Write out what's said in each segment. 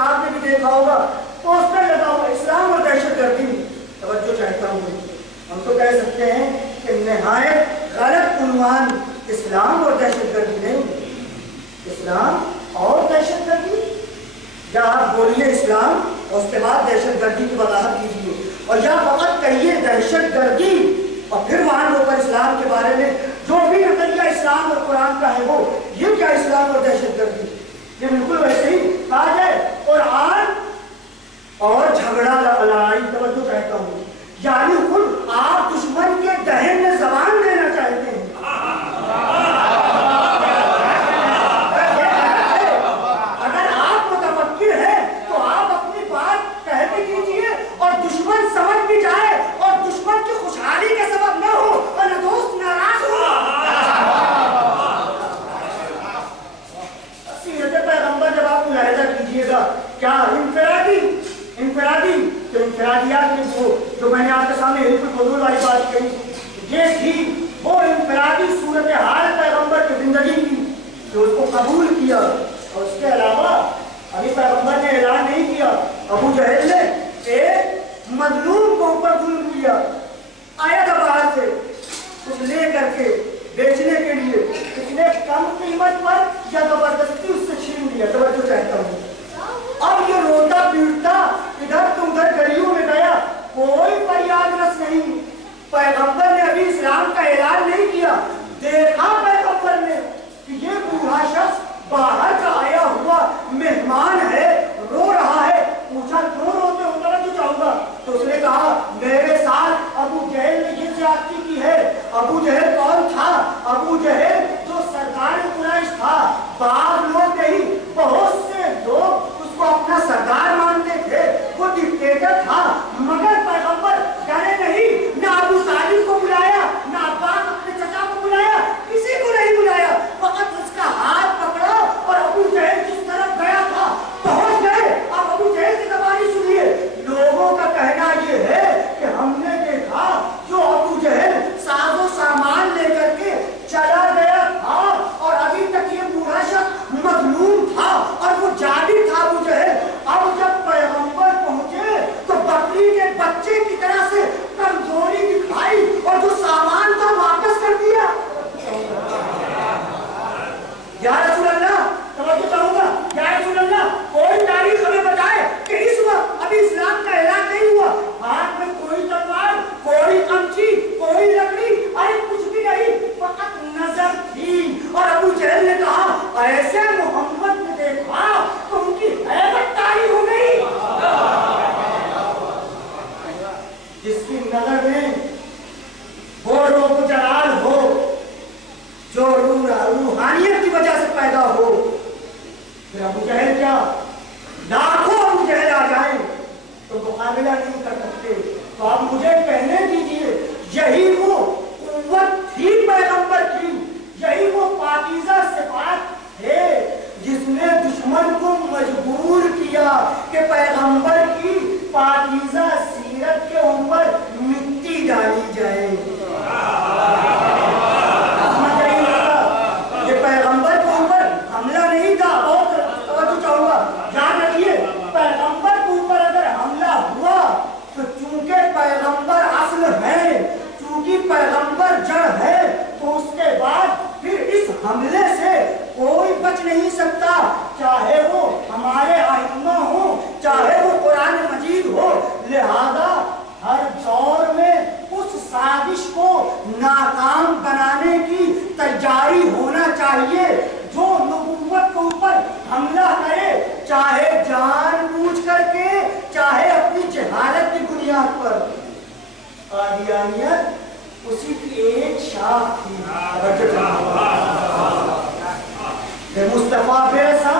آپ نے بھی دیکھا ہوگا پوسٹر لگا ہوا اسلام اور دہشت گردی. توجہ چاہتا ہوں, ہم تو کہہ سکتے ہیں کہ نہایت غلط عنوان اسلام اور دہشت گردی نہیں, اسلام اور دہشت گردی. یا آپ بولیے اسلام اور اس کے بعد دہشت گردی کی وضاحت کیجیے, اور یا فقط کہیے دہشت گردی اور پھر وہاں لوگ اسلام کے بارے میں جو بھی نظریہ اسلام اور قرآن کا ہے وہ یہ کیا اسلام اور دہشت گردی, یہ بالکل ویسے ہی کہا جائے قرآن اور جھگڑا لڑائی. توجہ چاہتا ہوں, یعنی خود آپ دشمن کے دہن میں زبان دینا چاہتے ہیں. اگر آپ متفکر ہیں تو آپ اپنی بات کہہ بھی کیجیے اور دشمن سمجھ بھی جائے اور دشمن کی خوشحالی کا سبب نہ ہو اور نہ دوست ناراض ہو. سیرت پیغمبر جب آپ ملاحظہ کیجیے گا کیا انفرادی تو انفرادیات میں جو میں نے آپ کے سامنے حلف الفضول والی بات کہی, یہ تھی وہ انفرادی صورتحال پیغمبر کی زندگی کی جو اس کو قبول کیا. اور اس کے علاوہ ابھی پیغمبر نے اعلان نہیں کیا, ابو جہل نے ایک مظلوم کو اوپر ظلم کیا, آیا تھا باہر سے کچھ لے کر کے بیچنے کے لیے, اس نے کم قیمت پر یا زبردستی اس سے چھین لیا. توجہ چاہتا ہوں, اب یہ روتا پیٹتا ادھر تو ادھر گلیوں میں گیا, کوئی فریاد رس نہیں. پیغمبر نے ابھی اسلام کا اعلان نہیں کیا, دیکھا پیغمبر نے کہ یہ بوڑھا شخص باہر کا آیا ہوا مہمان ہے, رو رہا ہے. پوچھا کیوں روتے ہو, توجہ چاہوں گا. تو اس نے کہا میرے ساتھ ابو جہل نے یہ زیادتی کی ہے. ابو جہل کون تھا؟ ابو جہل جو سردار قریش تھا. بعض لوگ نہیں, بہت سے لوگ اس کو اپنا سردار مانتے تھے, وہ ڈکٹیٹر تھا. مگر پیغمبر ڈرے نہیں, نہ ابو طالب کو بلایا, نہ عباس اپنے چچا کو بلایا, کسی کو نہیں بلایا. فقط اس کا ہاتھ پکڑا اور ابو جہل جس طرف گیا تھا پہنچ گئے. اب ابو جہل کی زبانی سنیے. لوگوں کا کہنا یہ ہے کہ ہم نے دیکھا جو ابو جہل ساز و سامان لے کر کے چلا گیا تھا اور ابھی تک یہ بوڑھا شخص مظلوم تھا اور وہ جابر تھا ابو جہل. اب جب پیغمبر پہنچے تو بکری کے بچے کی طرح سے کمزوری دکھائی اور جو سامان تھا واپس کر دیا. یا رسول اللہ, توجہ چاہوں گا, یا رسول اللہ, کوئی تاریخ ہمیں بتائے کہ اس وقت ابھی اسلام کا اعلان نہیں ہوا, ہاتھ میں کوئی تلوار, کوئی قمچی, کوئی لکڑی, ارے کچھ بھی نہیں, فقط نظر تھی. اور ابو جہل نے کہا ایسے محمد نے دیکھا تو ان کی ہیبت طاری ہو گئی. جس کی نظر میں وہ روح و جلال ہو, جو روحانیت کی وجہ سے پیدا ہو, پھر ابو جہل کیا لاکھوں ابو جہل آ جائیں تو مقابلہ نہیں کر سکتے. تو آپ مجھے کہنے دیجیے, یہی وہ قوت تھی پیغمبر کی, یہی وہ پاکیزہ صفات تھے جس نے دشمن کو مجبور کیا کہ پیغمبر کی پاکیزہ سیرت کے اوپر مٹی ڈالی جائے. یہ پیغمبر کے اوپر حملہ نہیں تھا. بہت توجہ چاہوں گا, یاد رکھیے پیغمبر کے اوپر اگر حملہ ہوا تو چونکہ پیغمبر اصل ہے, چونکہ پیغمبر جڑ ہے, تو اس کے بعد پھر اس حملے سے کوئی بچ نہیں سکتا, چاہے وہ ہمارے ائمہ ہوں, چاہے وہ قرآن مجید ہو. لہذا ہر دور میں اس سازش کو ناکام بنانے کی تیاری ہونا چاہیے. جو نبوت کے اوپر حملہ کرے, چاہے جان بوجھ کر کے, چاہے اپنی جہالت کی بنیاد پر. قادیانیت اسی کی ایک شاخ تھی. مصطفیٰ بیسا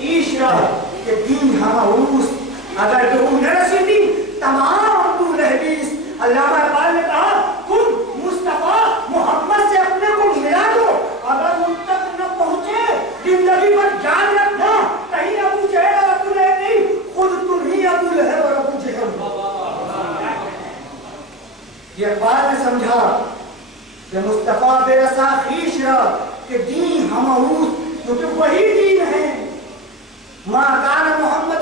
عیشرہ کہ دین ہماؤس, اگر کہ وہ نہ رسیدی تمام تو لہبیس. علامہ اقبال نے کہا تم مصطفیٰ محمد سے اپنے کو ملا دو, اگر ان تک نہ پہنچے زندگی پر جان رکھنا, کہیں ابو جہل اور ابو لہب نہیں, خود تم ہی ابو لہب اور ابو جہل. یہ اقبال نے سمجھا کہ مصطفیٰ بے رسا خیشرہ کہ دین ہماؤس, کیونکہ وہی دین ہے. ما کان محمد